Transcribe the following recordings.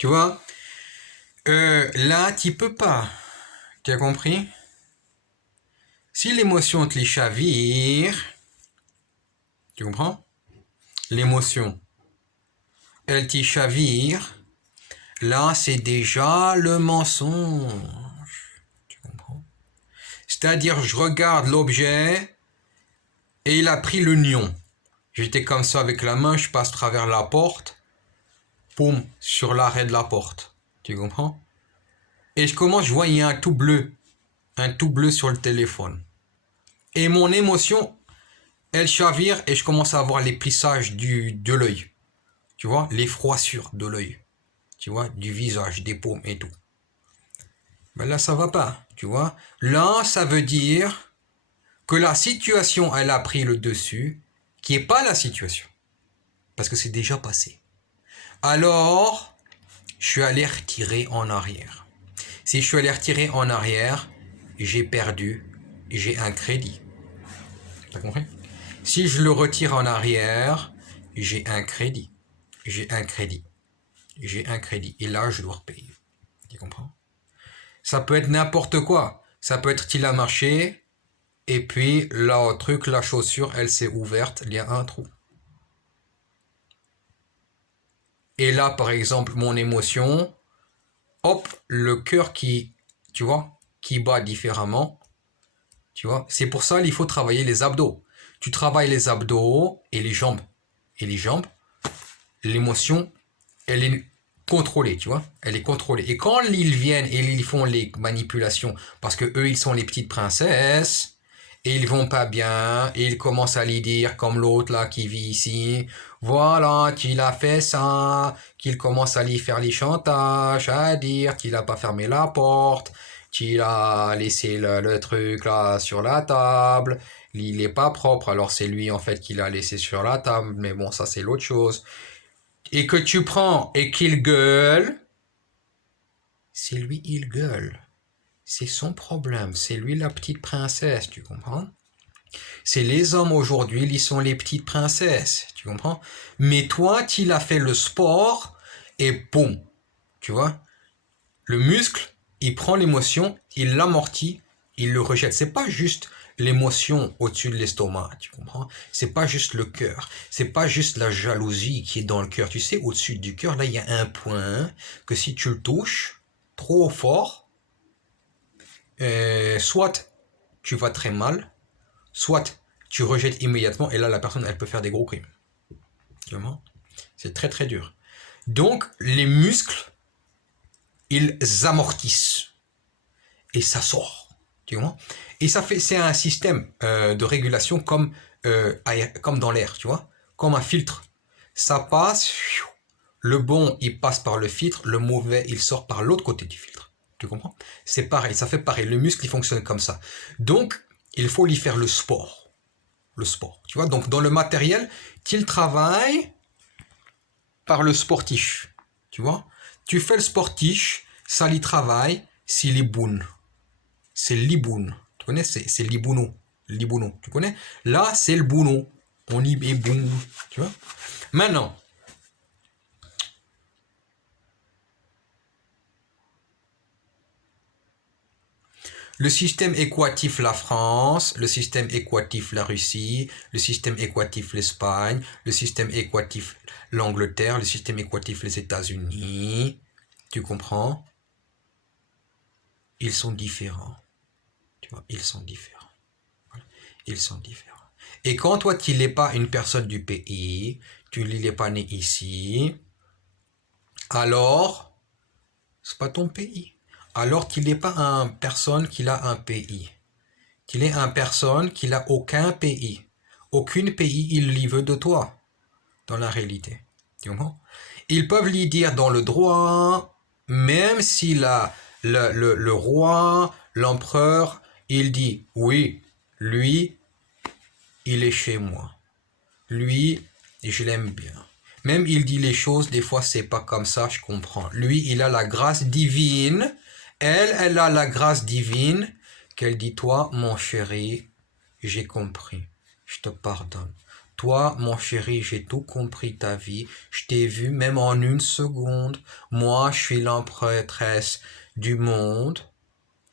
Tu vois, là, tu peux pas. Tu as compris? Si l'émotion te les chavire, tu comprends? L'émotion, elle t'y chavire, là, c'est déjà le mensonge. Tu comprends? C'est-à-dire, je regarde l'objet et il a pris le nion. J'étais comme ça avec la main, je passe à travers la porte, poum, sur l'arrêt de la porte. Tu comprends? Et je commence, je vois, il y a un tout bleu sur le téléphone. Et mon émotion, elle chavire et je commence à voir les plissages de l'œil. Tu vois, les froissures de l'œil. Tu vois, du visage, des paumes et tout. Ben là, ça va pas, tu vois. Là, ça veut dire que la situation, elle a pris le dessus, qui est pas la situation. Parce que c'est déjà passé. Alors, je suis allé retirer en arrière. Si je suis allé retirer en arrière, j'ai perdu, j'ai un crédit. T'as compris? Si je le retire en arrière, j'ai un crédit. J'ai un crédit. J'ai un crédit. Et là, je dois repayer. Tu comprends? Ça peut être n'importe quoi. Ça peut être qu'il a marché, et puis là, truc, la chaussure, elle s'est ouverte, il y a un trou. Et là, par exemple, mon émotion, hop, le cœur qui, tu vois, qui bat différemment. Tu vois, c'est pour ça qu'il faut travailler les abdos. Tu travailles les abdos et les jambes. Et les jambes, l'émotion, elle est contrôlée, tu vois. Elle est contrôlée. Et quand ils viennent et ils font les manipulations, parce que eux, ils sont les petites princesses, et ils vont pas bien, et ils commencent à lui dire, comme l'autre là qui vit ici, voilà, qu'il a fait ça, qu'il commence à lui faire les chantages, à dire qu'il a pas fermé la porte, qu'il a laissé le truc là sur la table, il est pas propre, alors c'est lui en fait qui l'a laissé sur la table, mais bon, ça c'est l'autre chose. Et que tu prends et qu'il gueule, c'est lui il gueule. C'est son problème, c'est lui la petite princesse, tu comprends? C'est les hommes aujourd'hui, ils sont les petites princesses, tu comprends? Mais toi, tu as fait le sport et boum, tu vois? Le muscle, il prend l'émotion, il l'amortit, il le rejette. C'est pas juste l'émotion au-dessus de l'estomac, tu comprends? C'est pas juste le cœur, c'est pas juste la jalousie qui est dans le cœur. Tu sais, au-dessus du cœur, là, il y a un point que si tu le touches trop fort, soit tu vas très mal, soit tu rejettes immédiatement et là, la personne, elle peut faire des gros crimes. Tu vois? C'est très très dur. Donc, les muscles, ils amortissent et ça sort. Tu vois? Et ça fait, c'est un système de régulation comme dans l'air, tu vois, comme un filtre. Ça passe, le bon il passe par le filtre, le mauvais il sort par l'autre côté du filtre. Tu comprends? C'est pareil, ça fait pareil. Le muscle il fonctionne comme ça. Donc il faut lui faire le sport, tu vois. Donc dans le matériel, qu'il travaille par le sportif, tu vois. Tu fais le sportif, ça lui travaille, s'il est boune. C'est l'iboun. Tu connais? C'est l'ibouno. L'ibouno. Tu connais? Là, c'est le bouno. On y est boum. Tu vois? Maintenant, le système équatif la France, le système équatif la Russie, le système équatif l'Espagne, le système équatif l'Angleterre, le système équatif les États-Unis. Tu comprends? Ils sont différents. Tu vois? Ils sont différents. Voilà. Ils sont différents. Et quand toi, tu n'es pas une personne du pays, tu n'es pas né ici, alors, c'est pas ton pays. Alors qu'il n'est pas une personne qui a un pays. Qu'il est une personne qui n'a aucun pays. Aucun pays, il y veut de toi, dans la réalité. Tu comprends? Ils peuvent lui dire dans le droit, même si le roi, l'empereur, il dit, oui, lui, il est chez moi. Lui, je l'aime bien. Même il dit les choses, des fois c'est pas comme ça, je comprends. Lui, il a la grâce divine. Elle a la grâce divine qu'elle dit, toi, mon chéri, j'ai compris. Je te pardonne. Toi, mon chéri, j'ai tout compris ta vie. Je t'ai vu même en une seconde. Moi, je suis l'empruntresse du monde,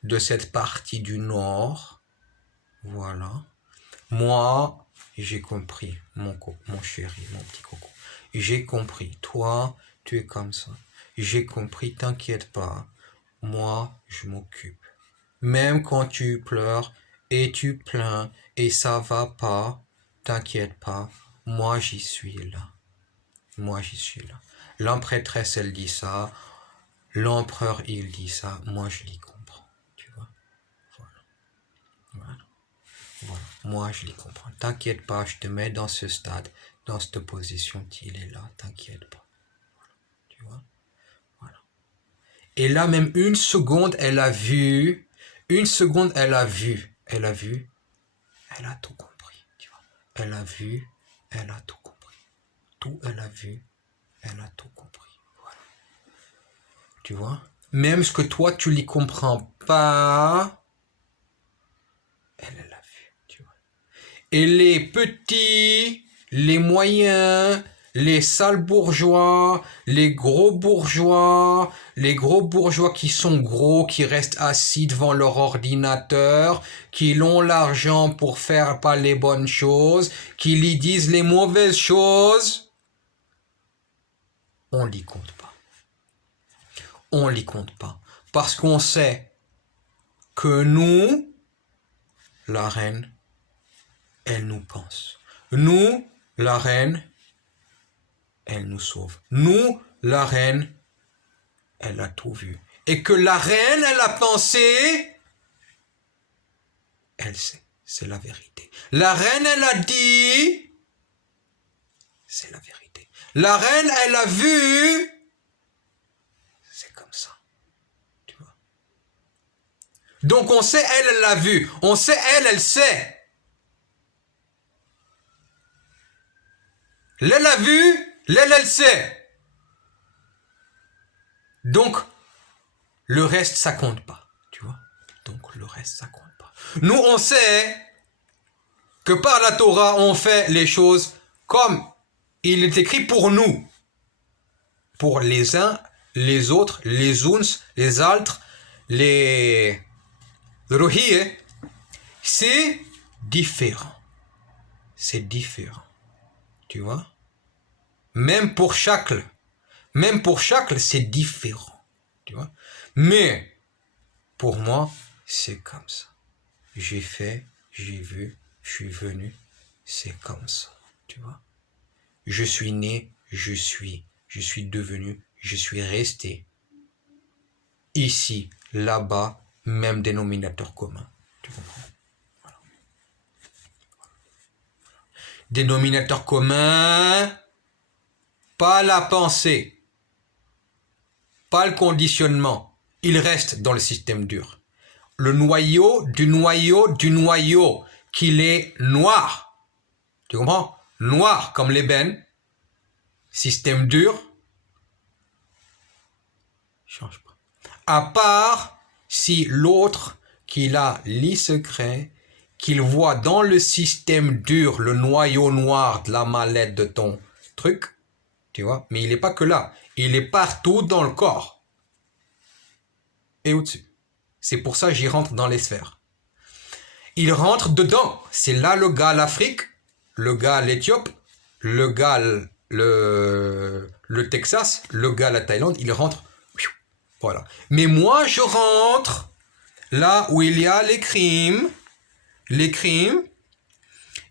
de cette partie du Nord. Voilà. Moi, j'ai compris, mon chéri, mon petit coco. J'ai compris. Toi, tu es comme ça. J'ai compris, t'inquiète pas. Moi, je m'occupe. Même quand tu pleures et tu plains et ça va pas, t'inquiète pas. Moi, j'y suis là. Moi, j'y suis là. L'empruntresse, elle dit ça. L'empereur, il dit ça. Moi, je l'y comprends. Tu vois? Voilà. Voilà. Voilà. Moi, je l'y comprends. T'inquiète pas, je te mets dans ce stade, dans cette position. Il est là. T'inquiète pas. Voilà. Tu vois? Voilà. Et là, même une seconde, elle a vu. Une seconde, elle a vu. Elle a vu. Elle a tout compris. Tu vois? Elle a vu. Elle a tout compris. Tout, elle a vu. Elle a tout compris. Voilà. Tu vois? Même ce que toi, tu n'y comprends pas, elle l'a vu. Tu vois? Et les petits, les moyens, les sales bourgeois, les gros bourgeois qui sont gros, qui restent assis devant leur ordinateur, qui ont l'argent pour faire pas les bonnes choses, qui lui disent les mauvaises choses, on n'y compte pas. On n'y compte pas. Parce qu'on sait que nous, la reine, elle nous pense. Nous, la reine, elle nous sauve. Nous, la reine, elle a tout vu. Et que la reine, elle a pensé, elle sait, c'est la vérité. La reine, elle a dit, c'est la vérité. La reine, elle a vu, c'est comme ça. Tu vois? Donc on sait, elle l'a vu. On sait, elle sait. L'elle a vu, elle sait. Donc, le reste, ça compte pas. Tu vois? Donc, le reste, ça compte pas. Nous, on sait que par la Torah, on fait les choses comme il est écrit pour nous. Pour les uns, les autres, les uns, les autres, les rohis, c'est différent. C'est différent. Tu vois? Même pour chaque, c'est différent. Tu vois? Mais, pour moi, c'est comme ça. J'ai fait, j'ai vu, je suis venu, c'est comme ça. Tu vois? Je suis né, je suis devenu, je suis resté. Ici, là-bas, même dénominateur commun. Tu comprends? Voilà. Dénominateur commun, pas la pensée, pas le conditionnement. Il reste dans le système dur. Le noyau du noyau du noyau, qu'il est noir. Tu comprends? Noir comme l'ébène. Système dur. Change pas. À part si l'autre qu'il a les secrets, qu'il voit dans le système dur le noyau noir de la mallette de ton truc, tu vois, mais il n'est pas que là, il est partout dans le corps et au-dessus. C'est pour ça que j'y rentre dans les sphères. Il rentre dedans, c'est là le gars l'Afrique, le gars l'Éthiopie, le gars le Texas, le gars la Thaïlande, il rentre. Voilà. Mais moi, je rentre là où il y a les crimes,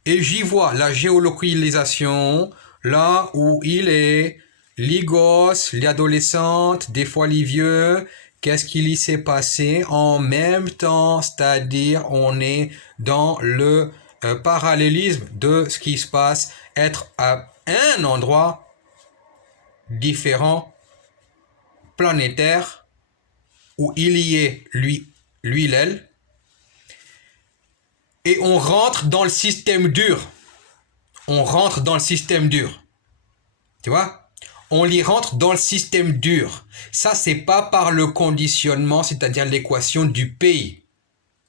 et j'y vois la géolocalisation, là où il est, les gosses, les adolescentes, des fois les vieux, qu'est-ce qu'il y s'est passé en même temps, c'est-à-dire on est dans le parallélisme de ce qui se passe, être à un endroit différent, planétaire, où il y est lui, elle, et on rentre dans le système dur. On rentre dans le système dur. Tu vois? On y rentre dans le système dur. Ça, c'est pas par le conditionnement, c'est-à-dire l'équation du pays.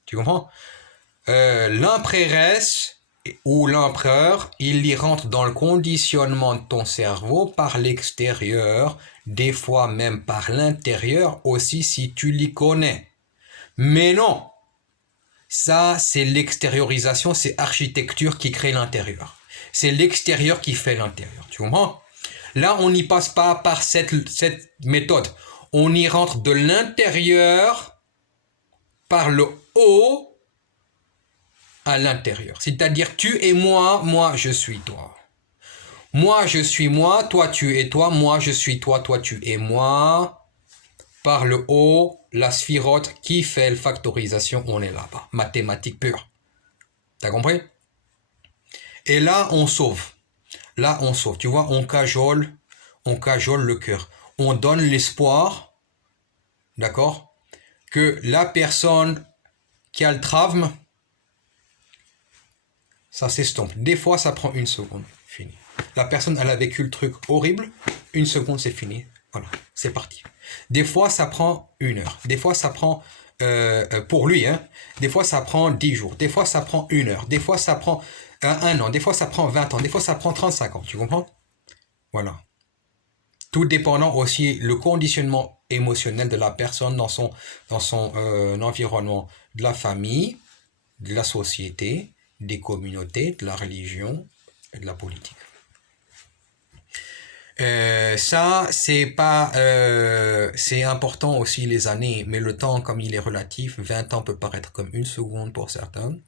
Tu comprends? L'impréresse, Ou l'empereur, il y rentre dans le conditionnement de ton cerveau par l'extérieur, des fois même par l'intérieur aussi si tu l'y connais. Mais non, ça c'est l'extériorisation, c'est architecture qui crée l'intérieur. C'est l'extérieur qui fait l'intérieur, tu comprends? Là, on n'y passe pas par cette méthode. On y rentre de l'intérieur par le haut à l'intérieur. C'est-à-dire tu et moi, moi je suis toi. Moi je suis moi, toi tu es toi, moi je suis toi, toi tu es moi. Par le haut, la sphirote qui fait la factorisation, on est là-bas. Mathématiques pure. T'as compris? Et là, on sauve. Là, on sauve. Tu vois, on cajole le cœur. On donne l'espoir, d'accord, que la personne qui a le travme, ça s'estompe. Des fois, ça prend une seconde. Fini. La personne, elle a vécu le truc horrible. Une seconde, c'est fini. Voilà, c'est parti. Des fois, ça prend 1 heure. Des fois, ça prend, pour lui, hein, des fois, ça prend 10 jours. Des fois, ça prend 1 heure. Des fois, ça prend 1 an. Des fois, ça prend 20 ans. Des fois, ça prend 35 ans. Tu comprends? Voilà. Tout dépendant aussi le conditionnement émotionnel de la personne dans son environnement, de la famille, de la société, des communautés, de la religion et de la politique. Ça, c'est pas, c'est important aussi les années, mais le temps, comme il est relatif, 20 ans peut paraître comme une seconde pour certains,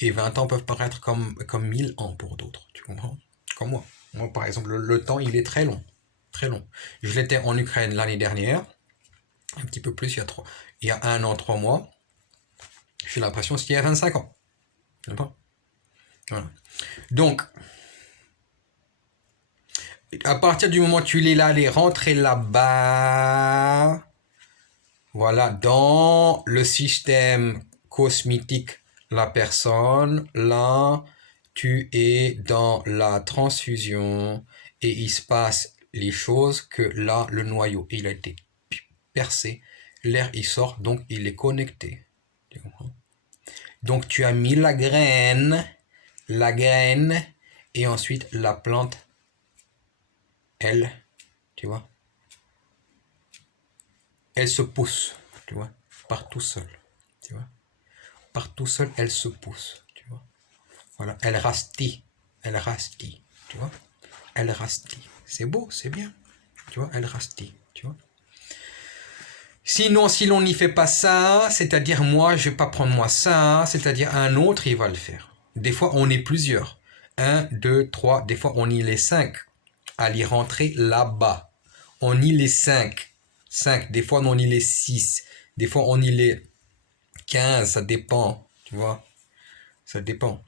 et 20 ans peuvent paraître comme 1000 ans pour d'autres, tu comprends? Comme moi. Moi, par exemple, le temps, il est très long. Très long. Je l'étais en Ukraine l'année dernière, un petit peu plus, il y a 1 an, 3 mois. J'ai l'impression qu'il y a 25 ans. Voilà. Donc, à partir du moment où tu es là, aller rentrer là-bas, voilà, dans le système cosmique, la personne, là, tu es dans la transfusion et il se passe les choses que là, le noyau, il a été percé, l'air, il sort, donc il est connecté. Tu comprends? Donc tu as mis la graine, et ensuite la plante, elle, tu vois, elle se pousse, tu vois, par tout seul, tu vois. Par tout seul, elle se pousse, tu vois. Voilà, elle rastie, tu vois. Elle rastie. C'est beau, c'est bien, tu vois, elle rastie, tu vois. Sinon, si l'on n'y fait pas ça, c'est-à-dire moi, je vais pas prendre moi ça, c'est-à-dire un autre, il va le faire. Des fois, on est plusieurs. 1, 2, 3, des fois, on y est 5 à l'y rentrer là-bas. On y est 5. 5. Des fois, on y est 6. Des fois, on y est 15. Ça dépend, tu vois. Ça dépend.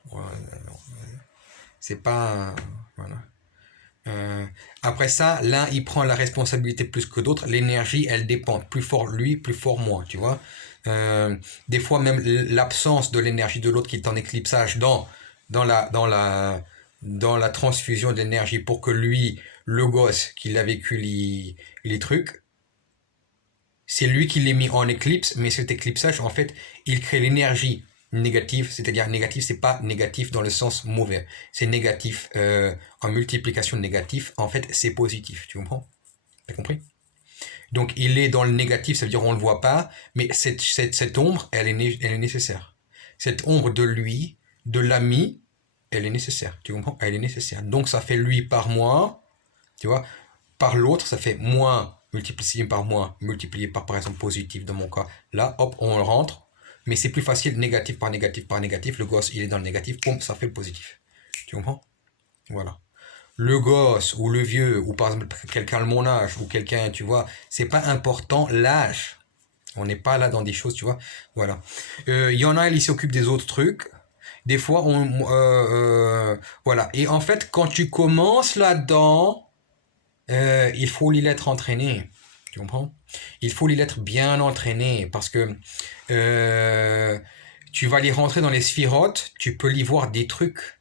C'est pas... Voilà. Après ça, l'un, il prend la responsabilité plus que d'autres. L'énergie, elle dépend. Plus fort lui, plus fort moi, tu vois. Des fois, même l'absence de l'énergie de l'autre qui est en éclipsage dans la, dans la, dans la transfusion d'énergie pour que lui, le gosse, qu'il a vécu les trucs, c'est lui qui l'est mis en éclipse, mais cet éclipsage, en fait, il crée l'énergie négative, c'est-à-dire négatif, c'est pas négatif dans le sens mauvais, c'est négatif en multiplication négative, en fait, c'est positif, tu comprends? T'as compris? Donc, il est dans le négatif, ça veut dire on le voit pas, mais cette ombre, elle est nécessaire. Cette ombre de lui, de l'ami, elle est nécessaire, tu comprends? Elle est nécessaire. Donc, ça fait lui par moi, tu vois? Par l'autre, ça fait moins multiplié par moins, multiplié par exemple positif dans mon cas. Là, hop, on le rentre. Mais c'est plus facile, négatif par négatif par négatif. Le gosse, il est dans le négatif, boum, ça fait le positif. Tu comprends? Voilà. Le gosse ou le vieux, ou par exemple quelqu'un de mon âge, ou quelqu'un, tu vois, c'est pas important l'âge. On n'est pas là dans des choses, tu vois. Voilà. Il y en a, ils s'occupent des autres trucs. Des fois, voilà. Et en fait, quand tu commences là-dedans, il faut l'y être entraîné. Tu comprends? Il faut l'y être bien entraîné parce que euh, tu vas y rentrer dans les sphirotes, tu peux y voir des trucs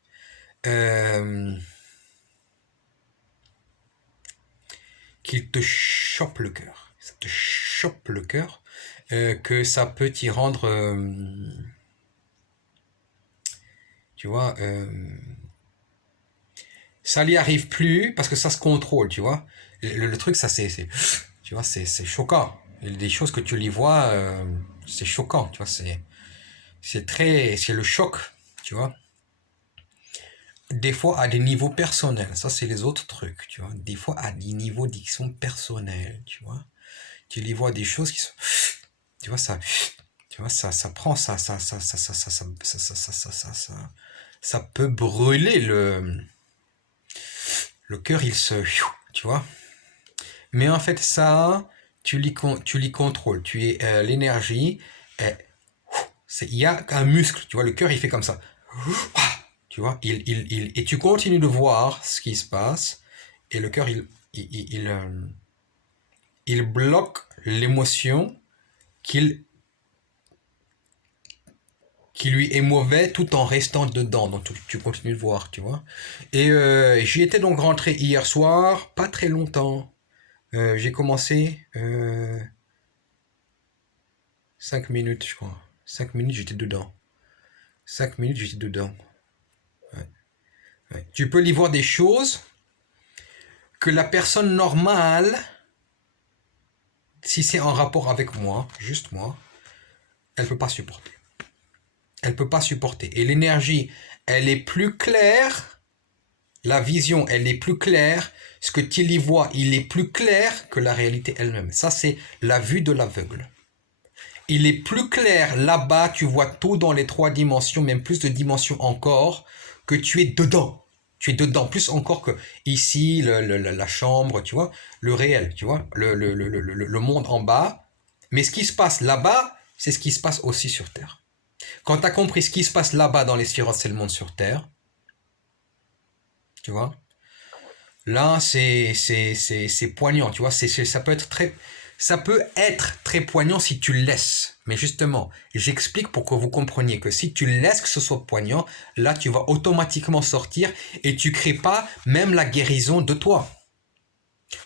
euh, qui te chopent le cœur. Ça te chope le cœur, que ça peut t'y rendre, tu vois, ça lui arrive plus parce que ça se contrôle, tu vois. Le truc, ça tu vois, c'est choquant. Il y a des choses que tu les vois, c'est choquant, tu vois, c'est le choc, tu vois. Des fois à des niveaux personnels, ça c'est les autres trucs, tu vois. Des fois à des niveaux qui sont personnels, tu vois. Tu les vois des choses qui sont, tu vois, tu vois, ça prend, ça peut brûler le cœur, il se, tu vois. Mais en fait, ça, tu les contrôles. Tu es l'énergie. euh, il y a un muscle, tu vois. Le cœur, il fait comme ça. Tu vois. Et tu continues de voir ce qui se passe. Et le cœur, il bloque l'émotion qu'il qui lui est mauvais tout en restant dedans. Donc tu continues de voir, tu vois. Et j'y étais donc rentré hier soir, pas très longtemps. J'ai commencé 5 minutes, je crois. 5 minutes, j'étais dedans. 5 minutes, j'étais dedans. Ouais, ouais. Tu peux y voir des choses que la personne normale, si c'est en rapport avec moi, juste moi, elle peut pas supporter. Elle peut pas supporter. Et l'énergie, elle est plus claire. La vision, elle est plus claire. Ce que tu y vois, il est plus clair que la réalité elle-même. Ça, c'est la vue de l'aveugle. Il est plus clair là-bas, tu vois tout dans les 3 dimensions, même plus de dimensions encore, que tu es dedans. Tu es dedans, plus encore que ici, la chambre, tu vois, le réel, tu vois, le monde en bas. Mais ce qui se passe là-bas, c'est ce qui se passe aussi sur Terre. Quand tu as compris ce qui se passe là-bas dans les sphéroïdes, c'est le monde sur Terre, tu vois. Là, c'est poignant, tu vois. Ça peut être très poignant si tu le laisses. Mais justement, j'explique pour que vous compreniez que si tu laisses que ce soit poignant, là, tu vas automatiquement sortir et tu crées pas même la guérison de toi.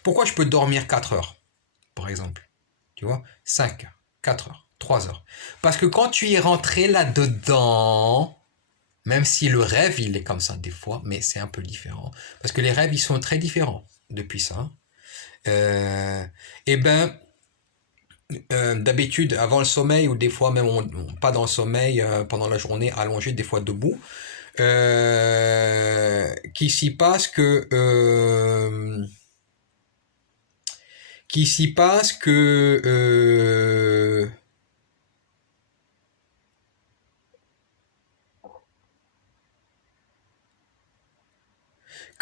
Pourquoi je peux dormir 4 heures, par exemple? Tu vois? 5 heures, 4 heures, 3 heures. Parce que quand tu es rentré là-dedans, même si le rêve, il est comme ça des fois, mais c'est un peu différent. Parce que les rêves, ils sont très différents depuis ça. Euh, et ben, d'habitude, avant le sommeil, ou des fois même pas dans le sommeil, pendant la journée, allongé, des fois debout, qui s'y passe qui s'y passe que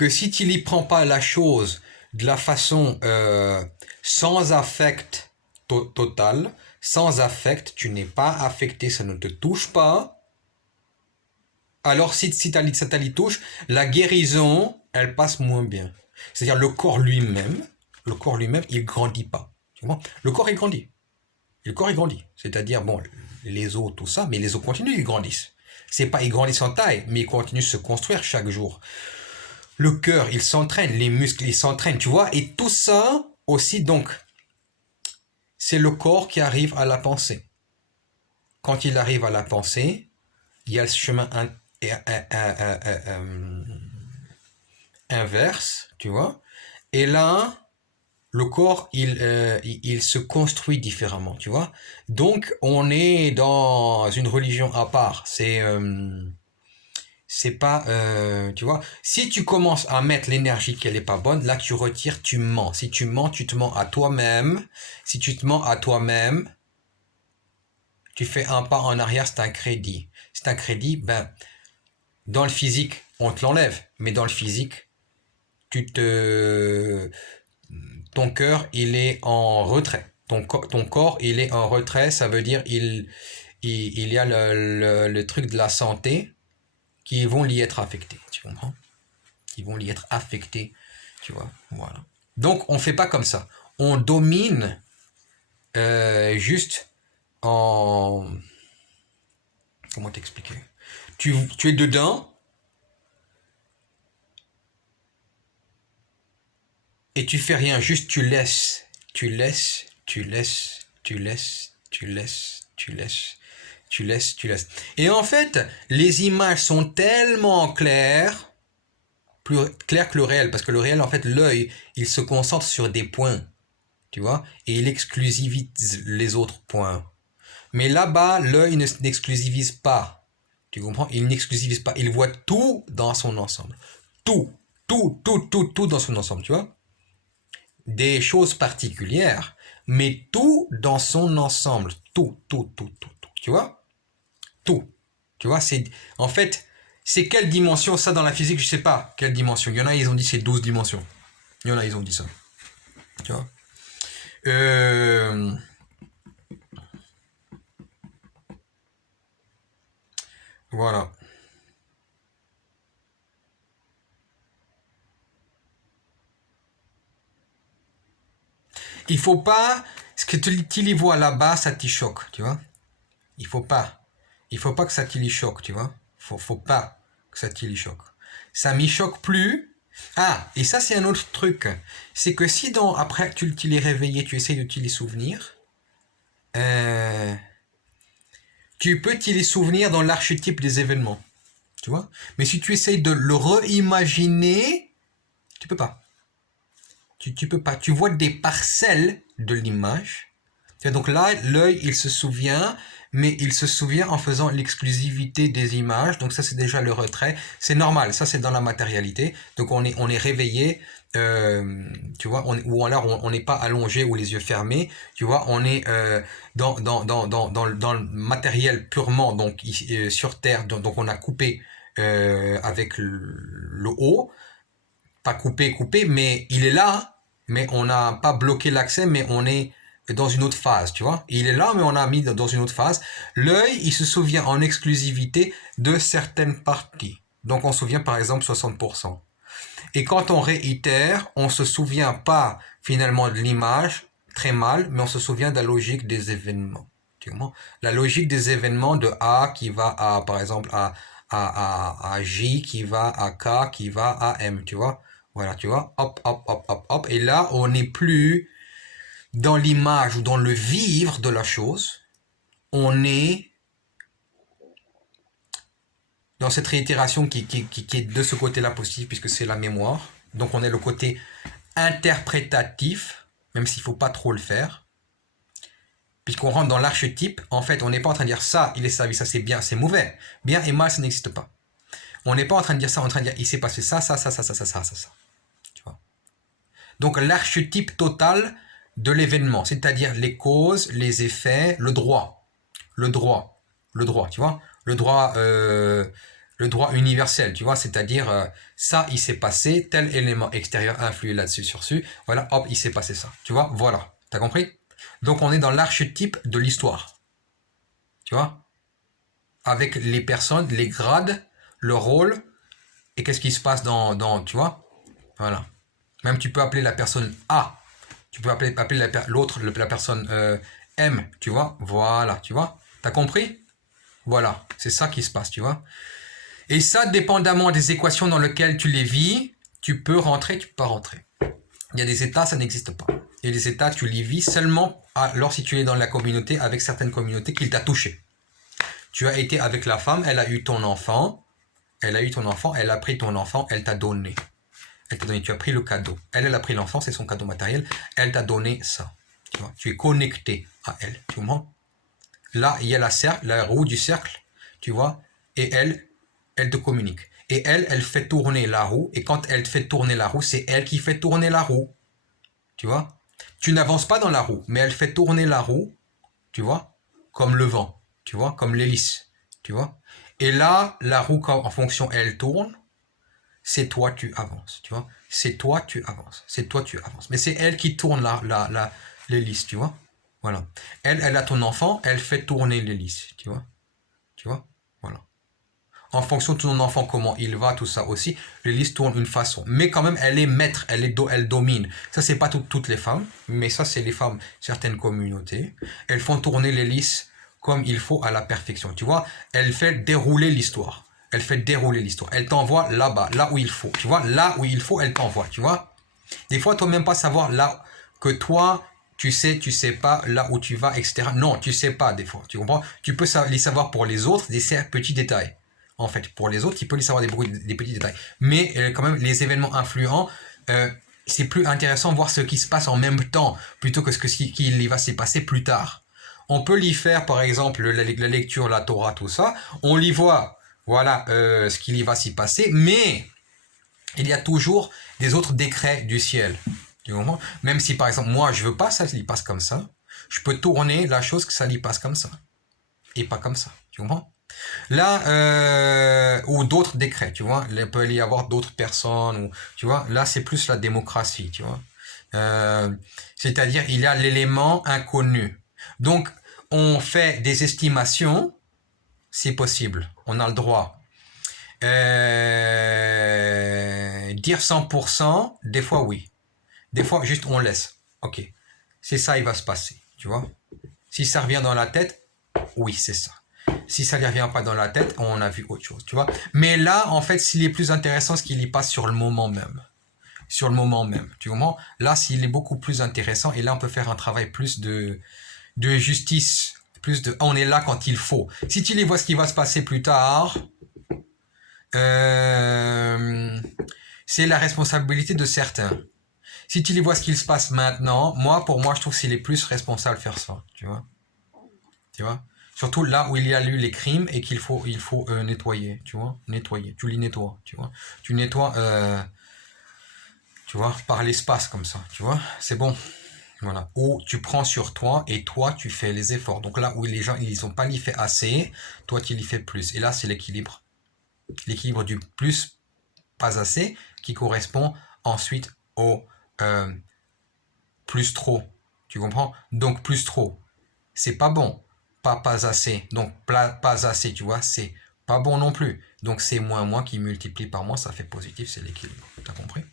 si tu n'y prends pas la chose de la façon sans affect total, sans affect, tu n'es pas affecté, ça ne te touche pas. Alors si ça t'y touche, la guérison, elle passe moins bien. C'est-à-dire le corps lui-même, il grandit pas. Tu vois. Le corps il grandit. Le corps il grandit. C'est-à-dire bon, les os, tout ça, mais les os continuent, ils grandissent. C'est pas ils grandissent en taille, mais ils continuent de se construire chaque jour. Le cœur, il s'entraîne, les muscles, ils s'entraînent, tu vois. Et tout ça aussi, donc, c'est le corps qui arrive à la pensée. Quand il arrive à la pensée, il y a ce chemin inverse, tu vois. Et là, le corps, il se construit différemment, tu vois. Donc, on est dans une religion à part. C'est pas, tu vois, si tu commences à mettre l'énergie qui n'est pas bonne, là tu retires, tu mens. Si tu mens, tu te mens à toi-même. Si tu te mens à toi-même, tu fais un pas en arrière, c'est un crédit. C'est un crédit, ben, dans le physique, on te l'enlève. Mais dans le physique, tu te, ton cœur, il est en retrait. Ton corps, il est en retrait, ça veut dire il y a le truc de la santé qui vont y être affectés, tu comprends? Qui vont y être affectés, tu vois, voilà. Donc on fait pas comme ça. On domine juste en... Comment t'expliquer? Tu es dedans et tu fais rien, juste tu laisses, tu laisses, tu laisses, tu laisses, tu laisses, tu laisses. Tu laisses. Et en fait, les images sont tellement claires, plus claires que le réel, parce que le réel, en fait, l'œil, il se concentre sur des points, tu vois, et il exclusivise les autres points. Mais là-bas, l'œil n'exclusivise pas. Tu comprends? Il n'exclusivise pas. Il voit tout dans son ensemble. Tout. Tout dans son ensemble, tu vois? Des choses particulières, mais tout dans son ensemble. Tout. Tu vois? Tout. Tu vois, c'est. En fait, c'est quelle dimension ça dans la physique? Je sais pas quelle dimension. Il y en a, ils ont dit c'est 12 dimensions. Il y en a, ils ont dit ça. Tu vois? Voilà. Il faut pas. Ce que tu les vois là-bas, ça t'y choque, tu vois? Il faut pas. Il faut pas que ça t'y choque, tu vois? Faut pas que ça t'y choque. Ça m'y choque plus. Ah, et ça, c'est un autre truc. C'est que si après tu les réveillé, tu essayes de t'y les souvenir, euh, tu peux t'y les souvenir dans l'archétype des événements. Tu vois? Mais si tu essayes de le réimaginer, tu peux pas. Tu peux pas. Tu vois des parcelles de l'image. Donc là, l'œil, il se souvient, mais il se souvient en faisant l'exclusivité des images. Donc ça, c'est déjà le retrait. C'est normal. Ça, c'est dans la matérialité. Donc on est réveillé. Tu vois, ou alors on n'est pas allongé ou les yeux fermés. Tu vois, on est dans le matériel purement, donc sur Terre. Donc on a coupé avec le haut. Pas coupé, mais il est là, mais on n'a pas bloqué l'accès, mais on est dans une autre phase, tu vois. Il est là, mais on a mis dans une autre phase. L'œil, il se souvient en exclusivité de certaines parties. Donc on se souvient par exemple 60%. Et quand on réitère, on se souvient pas finalement de l'image, très mal, mais on se souvient de la logique des événements. Tu vois? La logique des événements de A qui va à, par exemple, à J, qui va à K, qui va à M, tu vois? Voilà, tu vois? Hop. Et là, on n'est plus dans l'image ou dans le vivre de la chose. On est dans cette réitération qui est de ce côté-là positif, puisque c'est la mémoire. Donc on est le côté interprétatif, même s'il ne faut pas trop le faire. Puisqu'on rentre dans l'archétype, en fait, on n'est pas en train de dire ça, il est servi, ça c'est bien, c'est mauvais. Bien et mal, ça n'existe pas. On n'est pas en train de dire ça, on est en train de dire il s'est passé ça. Tu vois? Donc l'archétype total de l'événement, c'est-à-dire les causes, les effets, le droit, tu vois, le droit universel, tu vois, c'est-à-dire ça, il s'est passé, tel élément extérieur a influé là-dessus, voilà, hop, il s'est passé ça, tu vois, voilà, t'as compris? Donc on est dans l'archétype de l'histoire, tu vois, avec les personnes, les grades, le rôle, et qu'est-ce qui se passe tu vois, voilà. Même tu peux appeler la personne A, tu peux appeler l'autre, la personne M, tu vois, voilà, tu vois, t'as compris? Voilà, c'est ça qui se passe, tu vois. Et ça, dépendamment des équations dans lesquelles tu les vis, tu peux rentrer, tu peux pas rentrer. Il y a des états, ça n'existe pas. Et les états, tu les vis seulement alors si tu es dans la communauté, avec certaines communautés qu'il t'a touché. Tu as été avec la femme, elle a eu ton enfant, elle a pris ton enfant, elle t'a donné. Tu as pris le cadeau. Elle a pris l'enfant, c'est son cadeau matériel, elle t'a donné ça. Tu vois, tu es connecté à elle, tu comprends? Là, il y a la roue du cercle, tu vois, et elle te communique. Et elle fait tourner la roue, et quand elle fait tourner la roue, c'est elle qui fait tourner la roue. Tu vois? Tu n'avances pas dans la roue, mais elle fait tourner la roue, tu vois, comme le vent, tu vois, comme l'hélice, tu vois. Et là, la roue, en fonction, elle tourne, c'est toi, tu avances, tu vois. C'est toi, tu avances. C'est toi, tu avances. Mais c'est elle qui tourne l'hélice, tu vois. Voilà. Elle a ton enfant, elle fait tourner l'hélice, tu vois. Tu vois. Voilà. En fonction de ton enfant, comment il va, tout ça aussi, l'hélice tourne une façon. Mais quand même, elle est maître, elle domine. Ça, c'est pas toutes les femmes, mais ça, c'est les femmes, certaines communautés. Elles font tourner l'hélice comme il faut à la perfection. Tu vois, elle fait dérouler l'histoire. Elle fait dérouler l'histoire. Elle t'envoie là-bas, là où il faut. Tu vois, là où il faut, elle t'envoie. Tu vois, des fois, toi même pas savoir là que toi, tu sais pas là où tu vas, etc. Non, tu sais pas des fois, tu comprends? Tu peux les savoir pour les autres, des petits détails. En fait, pour les autres, tu peux les savoir des petits détails. Mais quand même, les événements influents, c'est plus intéressant de voir ce qui se passe en même temps, plutôt que ce qui va se passer plus tard. On peut y faire, par exemple, la lecture, la Torah, tout ça. On y voit, voilà, ce qu'il y va s'y passer, mais il y a toujours des autres décrets du ciel. Tu comprends? Même si, par exemple, moi, je veux pas ça y passe comme ça, je peux tourner la chose que ça y passe comme ça. Et pas comme ça. Tu comprends? Là, ou d'autres décrets, tu vois. Il peut y avoir d'autres personnes, ou, tu vois. Là, c'est plus la démocratie, tu vois. C'est-à-dire, il y a l'élément inconnu. Donc, on fait des estimations, c'est possible. On a le droit. Dire 100%, des fois oui. Des fois juste on laisse. Ok, c'est ça, il va se passer, tu vois. Si ça revient dans la tête, oui, c'est ça. Si ça ne revient pas dans la tête, on a vu autre chose, tu vois. Mais là, en fait, s'il est plus intéressant, ce qu'il y passe sur le moment même. Sur le moment même, tu comprends? Là, s'il est beaucoup plus intéressant, et là, on peut faire un travail plus de justice, plus de... On est là quand il faut. Si tu les vois ce qui va se passer plus tard... c'est la responsabilité de certains. Si tu les vois ce qu'il se passe maintenant, pour moi, je trouve que c'est les plus responsables de faire ça, tu vois. Tu vois. Surtout là où il y a eu les crimes et qu'il faut, nettoyer, tu vois. Nettoyer. Tu les nettoies, tu vois. Tu nettoies, tu vois, par l'espace comme ça, tu vois. C'est bon. Voilà. Ou tu prends sur toi et toi, tu fais les efforts. Donc là où les gens, ils ont pas fait assez, toi, tu y fais plus. Et là, c'est l'équilibre. L'équilibre du plus, pas assez, qui correspond ensuite au plus trop. Tu comprends? Donc plus trop, c'est pas bon. Pas assez. Donc pas assez, tu vois, c'est pas bon non plus. Donc c'est moins qui multiplie par moins, ça fait positif, c'est l'équilibre. T'as compris?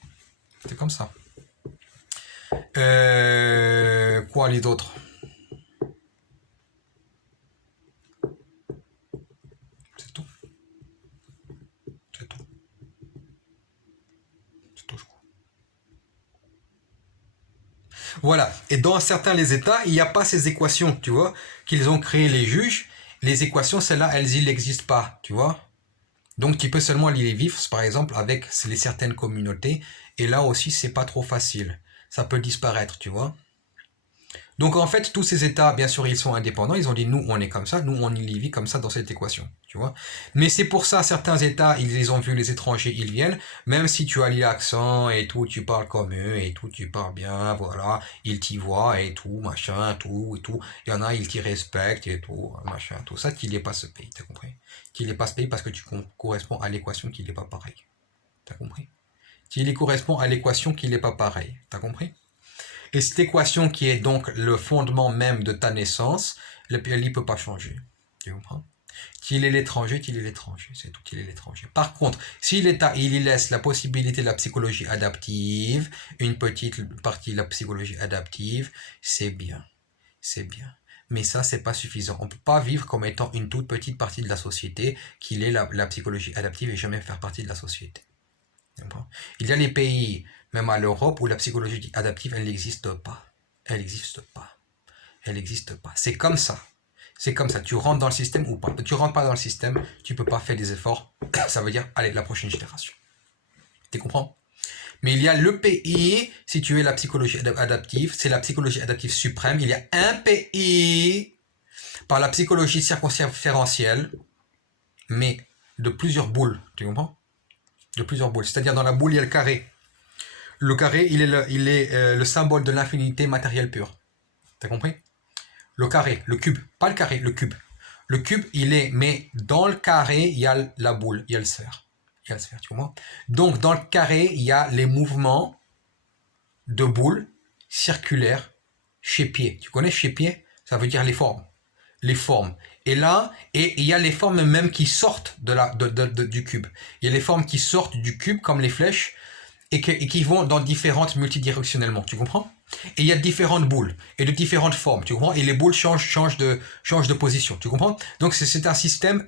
C'est comme ça. Quoi les autres? C'est tout. C'est tout. C'est tout, je crois. Voilà. Et dans certains les États, il n'y a pas ces équations, tu vois, qu'ils ont créé les juges. Les équations, celles-là, elles, il n'existent pas, tu vois. Donc tu peux seulement les vivre, par exemple, avec les certaines communautés. Et là aussi, c'est pas trop facile. Ça peut disparaître, tu vois. Donc en fait, tous ces États, bien sûr, ils sont indépendants. Ils ont dit, nous, on est comme ça, nous, on y vit comme ça dans cette équation, tu vois. Mais c'est pour ça, certains États, ils les ont vus, les étrangers, ils viennent. Même si tu as l'accent et tout, tu parles comme eux et tout, tu parles bien, voilà. Ils t'y voient et tout, machin, tout et tout. Il y en a, ils t'y respectent et tout, machin, tout ça. Tu n'es pas ce pays, t'as compris? Tu n'es pas ce pays parce que tu corresponds à l'équation qui n'est pas pareil. T'as compris? Tu correspond à l'équation qui n'est pas pareil. T'as compris? Et cette équation qui est donc le fondement même de ta naissance, le pays ne peut pas changer. Tu comprends? Qu'il est l'étranger, c'est tout, il est l'étranger. Par contre, si l'État, il y laisse la possibilité de la psychologie adaptive, une petite partie de la psychologie adaptive, c'est bien. C'est bien. Mais ça, c'est pas suffisant. On peut pas vivre comme étant une toute petite partie de la société, qu'il est la psychologie adaptive et jamais faire partie de la société. Il y a les pays, même à l'Europe, où la psychologie adaptive, elle n'existe pas. Elle n'existe pas. Elle n'existe pas. C'est comme ça. C'est comme ça. Tu rentres dans le système ou pas. Tu rentres pas dans le système, tu peux pas faire des efforts. Ça veut dire, allez, la prochaine génération. Tu comprends? Mais il y a le pays, si tu es la psychologie adaptive, c'est la psychologie adaptive suprême. Il y a un pays par la psychologie circonférentielle, mais de plusieurs boules. Tu comprends? De plusieurs boules. C'est-à-dire dans la boule, il y a le carré. Le carré, il est le symbole de l'infinité matérielle pure. T'as compris? Le carré, le cube. Pas le carré, le cube. Le cube, mais dans le carré, il y a la boule, il y a le sphère. Il y a le sphère, tu comprends? Donc, dans le carré, il y a les mouvements de boules circulaires chez pied. Tu connais chez pied? Ça veut dire les formes. Les formes. Et là, il y a les formes même qui sortent du cube. Il y a les formes qui sortent du cube, comme les flèches, et qui vont dans différentes multidirectionnellement. Tu comprends? Et il y a différentes boules, et de différentes formes. Tu comprends? Et les boules changent de position. Tu comprends? Donc c'est un système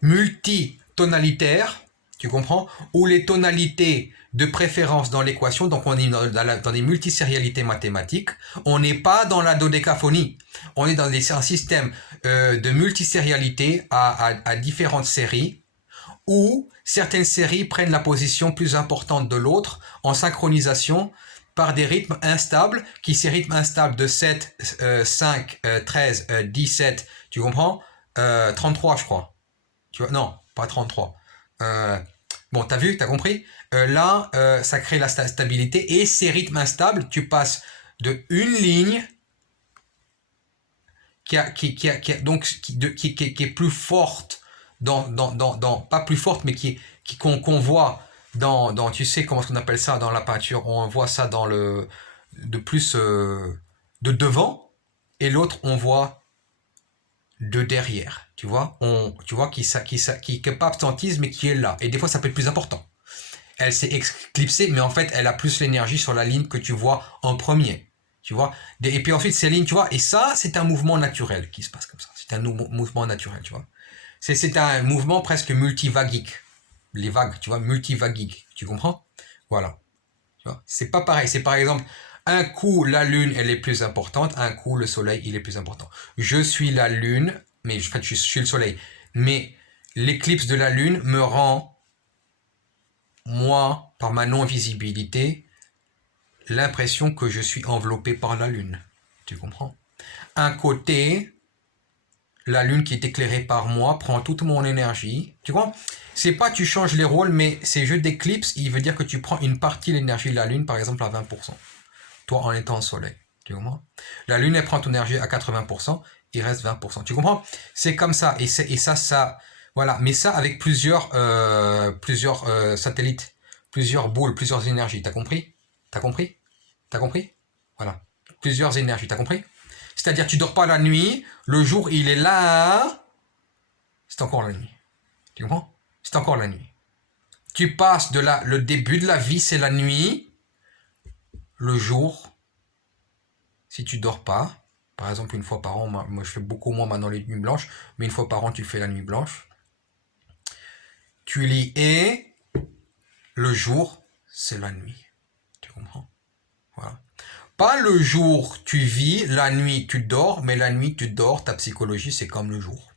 multitonalitaire. Tu comprends? Ou les tonalités de préférence dans l'équation, donc on est dans des multisérialités mathématiques, on n'est pas dans la dodécaphonie, on est dans un système de multisérialité à différentes séries, où certaines séries prennent la position plus importante de l'autre en synchronisation par des rythmes instables, qui ces rythmes instables de 7, 5, 13, 17, tu comprends? 33 je crois. Tu vois, non, pas 33. Bon, t'as vu, t'as compris? Là, ça crée la stabilité, et ces rythmes instables, tu passes de une ligne qui est plus forte pas plus forte, mais qu'on voit dans, tu sais comment on appelle ça dans la peinture, on voit ça dans de plus de devant, et l'autre on voit de derrière, tu vois, qui est pas absentise, mais qui est là, et des fois ça peut être plus important. Elle s'est éclipsée, mais en fait elle a plus l'énergie sur la ligne que tu vois en premier. Tu vois, et puis ensuite ces lignes, tu vois, et ça c'est un mouvement naturel qui se passe comme ça, c'est un mouvement naturel, tu vois. C'est un mouvement presque multivagique. Les vagues, tu vois, multivagique. Tu comprends? Voilà. Tu vois, c'est pas pareil. C'est par exemple, un coup, la lune, elle est plus importante. Un coup, le soleil, il est plus important. Je suis la lune, mais en fait, je suis le soleil. Mais l'éclipse de la lune me rend, moi, par ma non-visibilité, l'impression que je suis enveloppé par la lune. Tu comprends? Un côté, la lune qui est éclairée par moi prend toute mon énergie. Tu vois? C'est pas tu changes les rôles, mais ces jeux d'éclipse, il veut dire que tu prends une partie de l'énergie de la lune, par exemple à 20%. Toi, en étant au soleil. Tu comprends? La lune, elle prend ton énergie à 80%, il reste 20%. Tu comprends? C'est comme ça. Et ça, voilà. Mais ça avec plusieurs satellites, plusieurs boules, plusieurs énergies. T'as compris? T'as compris? T'as compris? Voilà. Plusieurs énergies. T'as compris? C'est-à-dire, tu dors pas la nuit, le jour il est là, c'est encore la nuit. Tu comprends? C'est encore la nuit. Tu passes le début de la vie, c'est la nuit. Le jour, si tu dors pas, par exemple une fois par an, moi je fais beaucoup moins maintenant les nuits blanches, mais une fois par an tu fais la nuit blanche. Tu lis, et le jour, c'est la nuit. Tu comprends? Voilà. Pas le jour tu vis, la nuit tu dors, mais la nuit tu dors, ta psychologie c'est comme le jour.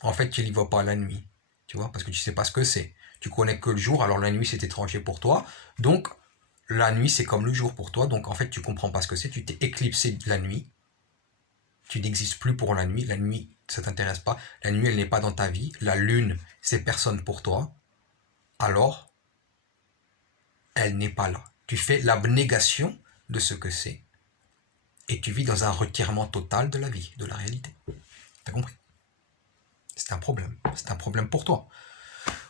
En fait, tu n'y vas pas la nuit, tu vois, parce que tu sais pas ce que c'est. Tu connais que le jour, alors la nuit c'est étranger pour toi. Donc, la nuit c'est comme le jour pour toi. Donc, en fait, tu comprends pas ce que c'est. Tu t'es éclipsé de la nuit. Tu n'existes plus pour la nuit. La nuit, ça t'intéresse pas. La nuit, elle n'est pas dans ta vie. La lune, c'est personne pour toi. Alors, elle n'est pas là. Tu fais l'abnégation de ce que c'est. Et tu vis dans un retirement total de la vie, de la réalité. T'as compris? C'est un problème. C'est un problème pour toi.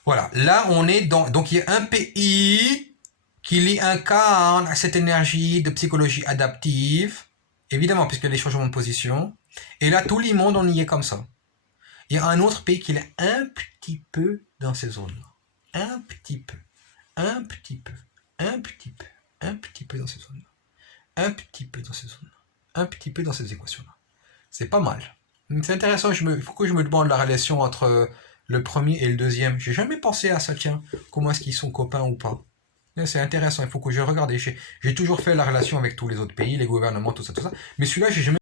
Voilà. Là, on est dans... Donc, il y a un pays qui incarne cette énergie de psychologie adaptive. Évidemment, puisque les changements de position. Et là, tout le monde, on y est comme ça. Il y a un autre pays qui est un petit peu dans ces zones-là. Un petit peu. Un petit peu. Un petit peu. Un petit peu dans ces zones-là. Un petit peu dans ces zones-là. Un petit peu dans ces équations-là. C'est pas mal. C'est intéressant, il faut que je me demande la relation entre le premier et le deuxième. J'ai jamais pensé à ça, tiens. Comment est-ce qu'ils sont copains ou pas? C'est intéressant, il faut que je regarde. J'ai toujours fait la relation avec tous les autres pays, les gouvernements, tout ça. Mais celui-là, j'ai jamais